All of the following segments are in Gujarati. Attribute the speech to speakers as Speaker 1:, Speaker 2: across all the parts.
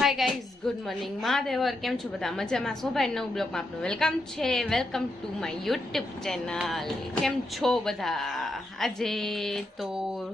Speaker 1: હાય ગાઈઝ ગુડ મોર્નિંગ મહાદેવર કેમ છો બધા? મજામાં? છો ભાઈ નવ બ્લોગમાં આપનું વેલકમ છે. Welcome to my YouTube channel કેમ છો બધા? આજે તો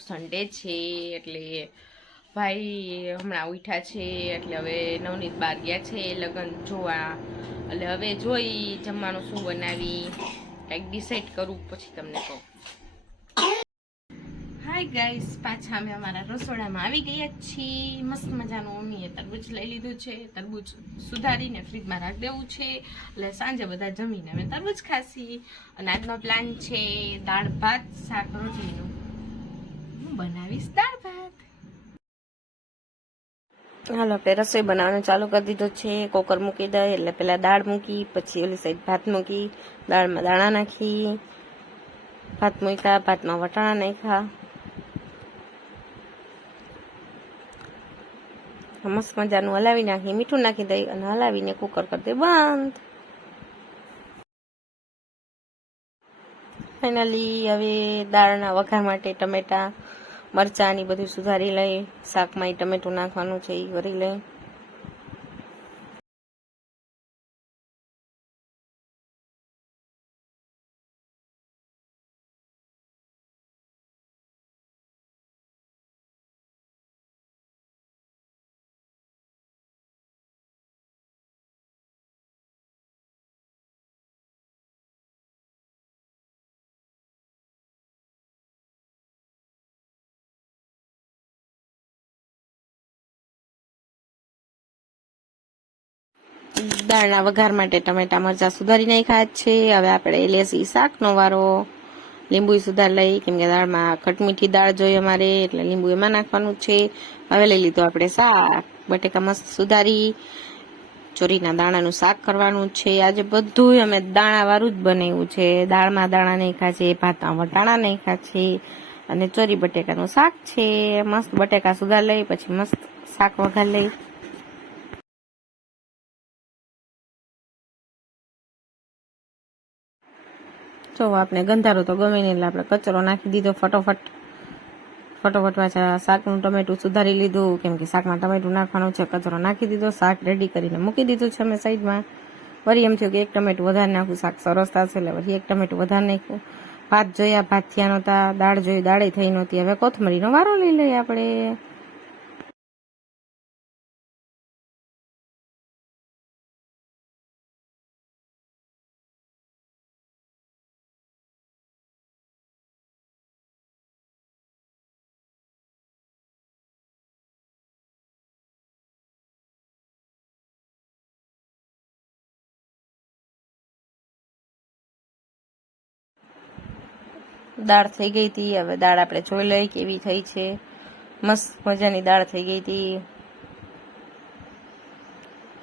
Speaker 1: સન્ડે છે, એટલે ભાઈ હમણાં ઉઠ્યા છે, એટલે હવે નવનીત બાર ગયા છે, લગ્ન જોવા. એટલે હવે જોઈ જમવાનું શું બનાવી, કંઈક ડિસાઈડ કરું પછી તમને કહું. હાય ગાઈસ પાછા અમે અમારા રસોડામાં આવી ગયા છીએ. મસ્ત મજાનું મમ્મીએ તરબૂચ લઈ લીધું છે. તરબૂચ સુધારીને ફ્રીજમાં રાખી દેવું છે. એટલે સાંજે બધા જમીને અમે તરબૂચ ખાસી અને આજનો પ્લાન છે દાળ ભાત, શાક, રોટલીનું. હું બનાવીશ દાળ ભાત. હાલો, આપણે રસોઈ બનાવવાનું ચાલુ કરી દીધો છે. કોકર મૂકી દઈ એટલે પહેલાં દાળ મૂકી, પછી ઓલી સાઈડ ભાત મૂકી, દાળમાં દાણા નાખી, ભાત મૂક્યા, ભાતમાં વટાણા નાખ્યા. મસ્ત મજાનું હલાવી નાખી, મીઠું નાખી દઈ અને હલાવીને કુકર કરી દે, બંધ. ફાઇનલી હવે દાળના વઘાર માટે ટમેટા, મરચાં બધું સુધારી લઈ, શાકમાં એ ટમેટું નાખવાનું છે એ કરી લઈ. દાળના વઘાર માટે ટમેટા, મરચાં સુધારી નાખ્યા છે. હવે આપણે લેસી શાકનો વારો. લીંબુ સુધાર લઈ, કેમ કે દાળમાં ખટમીઠી દાળ જોઈએ અમારે, એટલે લીંબુ એમાં નાખવાનું છે. હવે લઈ લીધું આપણે શાક. બટેકા મસ્ત સુધારી. ચોરીના દાણાનું શાક કરવાનું છે. આજે બધું અમે દાણા વાળું જ બનાવ્યું છે. દાળમાં દાણા નાખ્યા છે, ભાતમાં વટાણા નાખ્યા છે, અને ચોરી બટેકાનું શાક છે. મસ્ત બટેકા સુધાર લઈ, પછી મસ્ત શાક વઘાર લઈ. જો આપણે ગંધારો તો ગમે નહીં એટલે આપણે કચરો નાખી દીધો ફટોફટ. ફટોફટ પાછા શાકનું ટમેટું સુધારી લીધું, કેમ કે શાકમાં ટમેટું નાખવાનું છે, કચરો નાખી દીધો, શાક રેડી કરીને મૂકી દીધું છે અમે સાઈડમાં. વળી એમ થયું કે એક ટમેટું વધારે નાખું, શાક સરસ થશે એટલે વળી એક ટમેટું વધારે નાખ્યું. ભાત જોયા, ભાત થયા નહોતા, દાળ જોઈ, દાળે થઈ નહોતી. હવે કોથમરીનો વારો લઈ લઈએ આપણે. દાળ થઈ ગઈ હતી. હવે દાળ આપણે જોઈ લઈ કેવી થઈ છે. મસ્ત મજાની દાળ થઈ ગઈ હતી.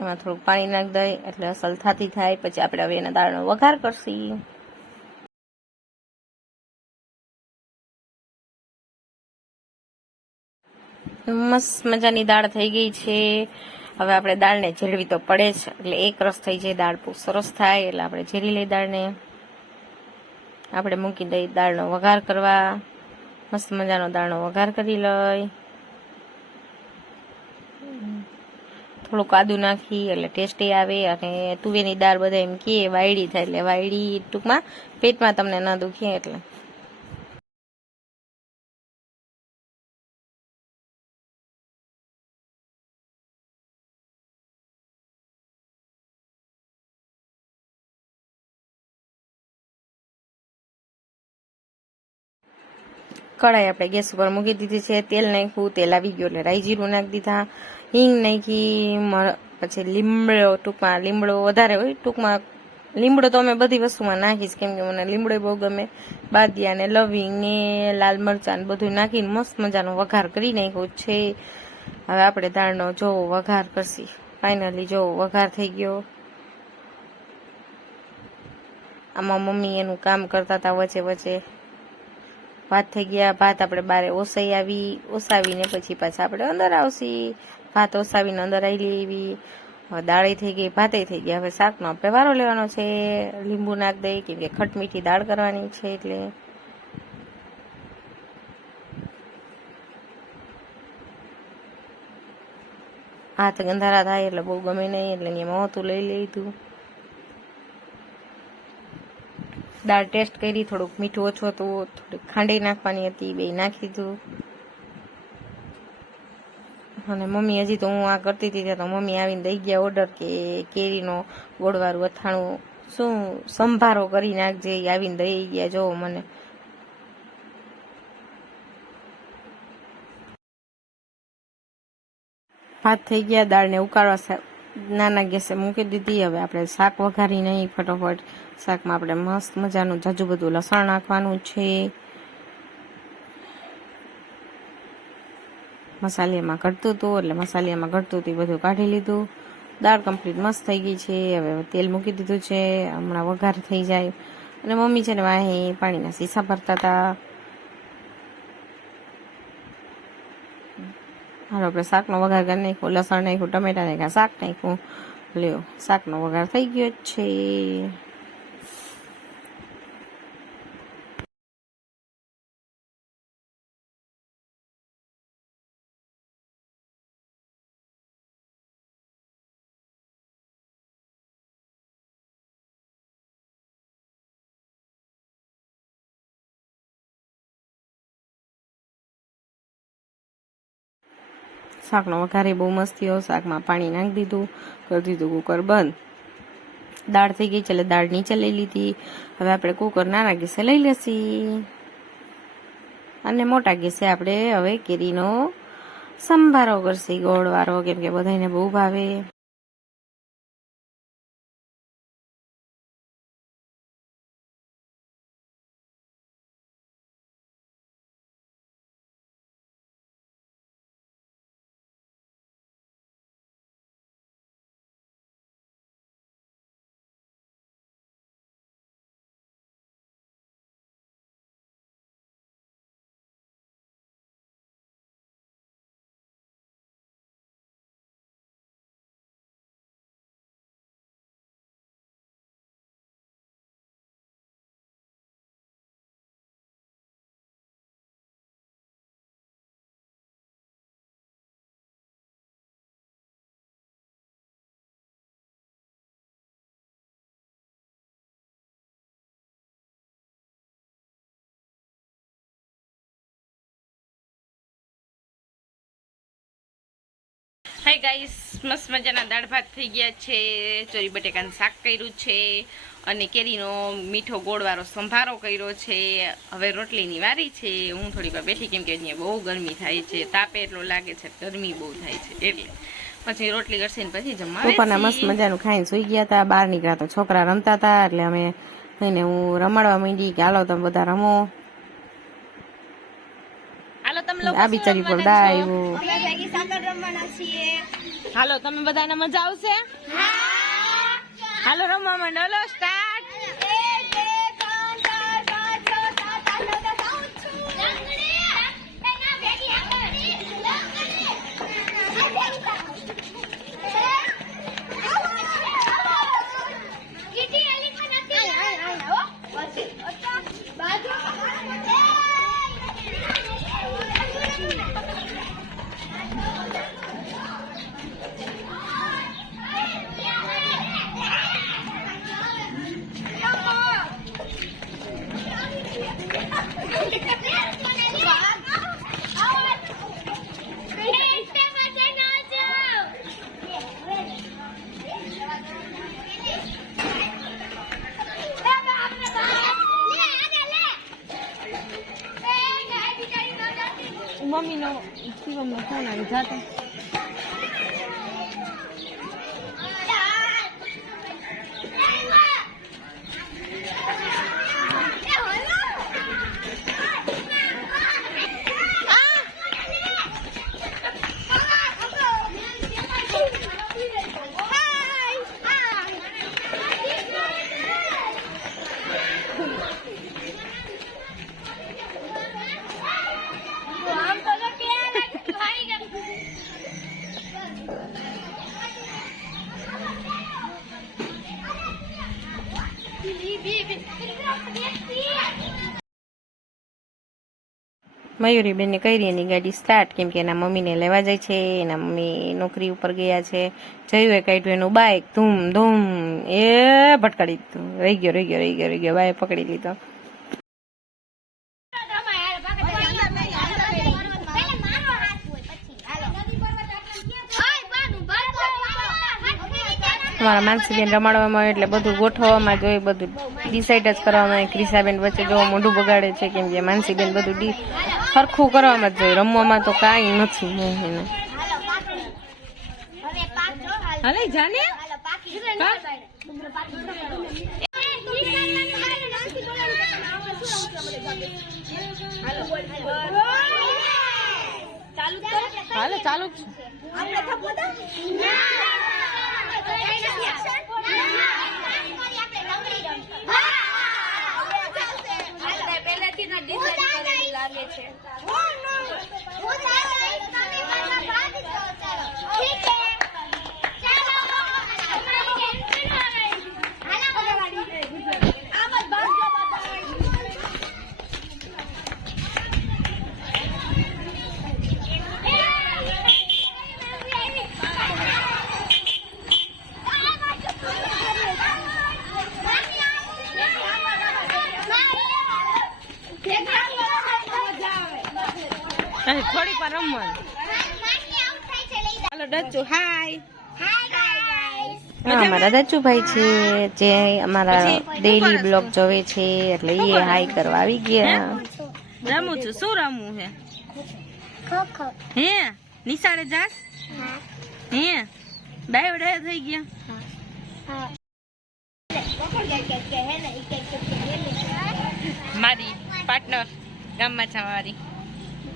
Speaker 1: એમાં થોડુંક પાણી નાખી દઈ, એટલે અસલ થાતી થાય. પછી આપણે હવે એના દાળનો વઘાર કરશી. મસ્ત મજાની દાળ થઈ ગઈ છે. હવે આપણે દાળને ઝેરવી તો પડે જ, એટલે એક રસ થઈ જાય, દાળ બહુ સરસ થાય, એટલે આપણે ઝેરી લઈ દાળને. આપણે મૂકી દઈ દાળનો વઘાર કરવા. મસ્ત મજાનો દાળનો વઘાર કરી લઈ. થોડુંક આદું નાખી એટલે ટેસ્ટી આવે અને તુવેરની દાળ બધા એમ કહે, વાયડી થાય એટલે વાયડી ટૂંકમાં પેટમાં તમને ન દુખે એટલે. કઢાઈ આપણે ગેસ ઉપર મૂકી દીધી છે, તેલ નાખ્યું, તેલ આવી ગયું એટલે રાઈ જીરું નાખી દીધા, હિંગ નાખી પછી લીમડો ટૂંકમાં, લીમડો વધારે હોય, ટૂંકમાં લીમડો તો અમે બધી વસ્તુમાં નાખીશ, કેમ કે મને લીમડો બહુ ગમે. બાદિયા ને લવિંગ ને લાલ મરચાં ને બધું નાખીને મસ્ત મજાનો વઘાર કરી નાખ્યો છે. હવે આપણે દાળનો જોવો વઘાર કરશી. ફાઇનલી જોવો વઘાર થઈ ગયો. આમાં મમ્મી એનું કામ કરતા હતા વચ્ચે વચ્ચે. ભાત થઈ ગયા, ભાત આપણે બારે ઓસાઈ આવી, ઓસાવીને પછી પાછા આપણે અંદર આવશી. ભાત ઓસાવીને અંદર આવી લેવી દાળ થઈ ગઈ, ભાતે થઈ ગયા. હવે શાકનો આપણે વારો લેવાનો છે. લીંબુ નાખ દઈ, કેમ કે ખટમીઠી દાળ કરવાની છે એટલે. હાથ ગંધારા થાય એટલે બહુ ગમે નહીં, એટલે એમાં હોતું લઈ લીધું. દાળ ટેસ્ટ કરી, થોડુંક મીઠું ઓછું હતું, થોડીક ખાંડી નાખવાની હતી, બે નાખી દીધું અને મમ્મી હજી તો હું આ કરતી હતી, ત્યાં તો મમ્મી આવીને દઈ ગયા ઓર્ડર કે કેરીનો ગોળવાળું અથાણું, શું સંભારો કરી નાખજે આવીને દઈ ગયા જો મને. ભાત થઈ ગયા, દાળને ઉકાળવા સા- નાના ગેસે મૂકી દીધી. હવે આપણે શાક વઘારી નહીં, ફટોફટ શાકમાં આપણે મસ્ત મજાનું જાજુ બધું લસણ નાખવાનું છે. મસાલિયામાં ઘટતું હતું, એટલે મસાલિયામાં ઘટતું હતું બધું કાઢી લીધું. દાળ કમ્પ્લીટ મસ્ત થઈ ગઈ છે. હવે તેલ મૂકી દીધું છે. હમણાં વઘાર થઈ જાય. અને મમ્મી છે ને વાહી પાણીના સીસા ભરતા હતા. હાલો, આપણે શાકનો વઘાર કરી નાખ્યો લસણ નાખ્યું ટમેટા નાખ્યા શાક નાખ્યું. લ્યો, શાકનો વઘાર થઈ ગયો છે. શાકનો વઘારે બહુ મસ્ત થયો શાકમાં પાણી નાખી દીધું, કરી દીધું કુકર બંધ. દાળ થઈ ગઈ છે, એટલે દાળ નીચે લઈ લીધી. હવે આપણે કુકર નાના ગેસે લઈ લેશી. અને મોટા ગેસે આપણે હવે કેરીનો સંભારો કરશી, ગોળવાળો, કેમ કે બધાને બહુ ભાવે. હાય ગાઈસ મસ્ત મજાના દાળ ભાત થઈ ગયા છે ચોરી બટેકાનું શાક કર્યું છે અને કેરીનો મીઠો ગોળવાળો સંભારો કર્યો છે. હવે રોટલીની વારી છે. હું થોડી વાર બેઠી કેમ કે અહીંયા બહુ ગરમી થાય છે. તાપે એટલો લાગે છે ગરમી બહુ થાય છે એટલે પછી રોટલી કરશે ને પછી જમવા
Speaker 2: બપોરના મસ્ત મજાનું ખાઈને સુઈ ગયા હતા બહાર નીકળ્યા તો છોકરા રમતા હતા એટલે અમે એને હું રમાડવા માંડી કે હાલો તમે બધા રમો.
Speaker 1: હાલો તમે
Speaker 2: આ બિચારી પર દા આવ્યો
Speaker 1: હાલો તમે બધાને મજા આવશે? હાલો રમવા માંડો. સ્ટાર. મયુરીબેનને કરી એની ગાડી સ્ટાર્ટ કેમ કે એના મમ્મીને લેવા જાય છે, એના મમ્મી નોકરી ઉપર ગયા છે. જયું કાઢ્યું એનું બાઇક ધૂમ ધૂમ, એ ભટકાડી દીધું. રહી ગયો રહી ગયો રહી ગયો રહી ગયો બાય પકડી લીધો. મારા માનસીબેન રમાડવામાં આવે એટલે બધું ગોઠવવામાં જોઈએ બધું ડિસાઇડ જ કરવામાં આવે. ક્રિસાબેન વચ્ચે જો મોઢું બગાડે છે, કેમ કે માનસીબેન બધું ડી સરખું કરવામાં જ જોઈએ. રમવામાં તો કાંઈ નથી એને.
Speaker 3: હાલે જાને? હાલે ચાલુ જ છે અને થોડીક વાર રમવાનું. હાલો ડચ્ચુ હાય.
Speaker 1: હા અમારા દચ્ચુભાઈ છે જે અમારા ડેલી બ્લોગ જોવે છે એટલે એ હાઈ કરવા આવી ગયા.
Speaker 3: રમું છું. શું રમવું હે? હે? નિશાળે જાસ? હે. ડાયો ડાયો થઈ ગયા. મારી પાર્ટનર ગામમાં છે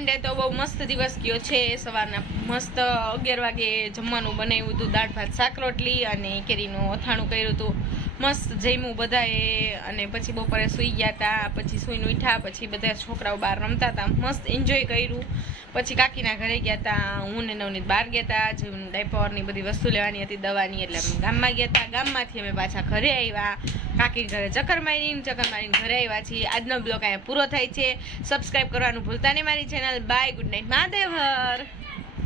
Speaker 3: સન્ડે તો બહુ મસ્ત દિવસ ગયો છે. સવારના મસ્ત અગિયાર વાગે જમવાનું બનાવ્યું હતું દાળ ભાત શાક રોટલી અને કેરીનું અથાણું કર્યું હતું. મસ્ત જમ્યું બધાએ અને પછી બપોરે સૂઈ ગયા હતા પછી સૂઈને ઉઠ્યા, પછી બધા છોકરાઓ બહાર રમતા હતા મસ્ત એન્જોય કર્યું. પછી કાકીના ઘરે ગયા હતા હું ને નવનીત બહાર ગયા હતા જેવું ડાયપરની બધી વસ્તુ લેવાની હતી, દવાની એટલે અમે ગામમાં ગયા હતા ગામમાંથી અમે પાછા ઘરે આવ્યા. કાકી ઘરે ચક્કર મારીને ચક્કર મારીને ઘરે આવ્યા છીએ. આજનો બ્લોગ અહીંયા પૂરો થાય છે. સબસ્ક્રાઈબ કરવાનું ભૂલતા નહીં મારી channel bye good night Mahadev Har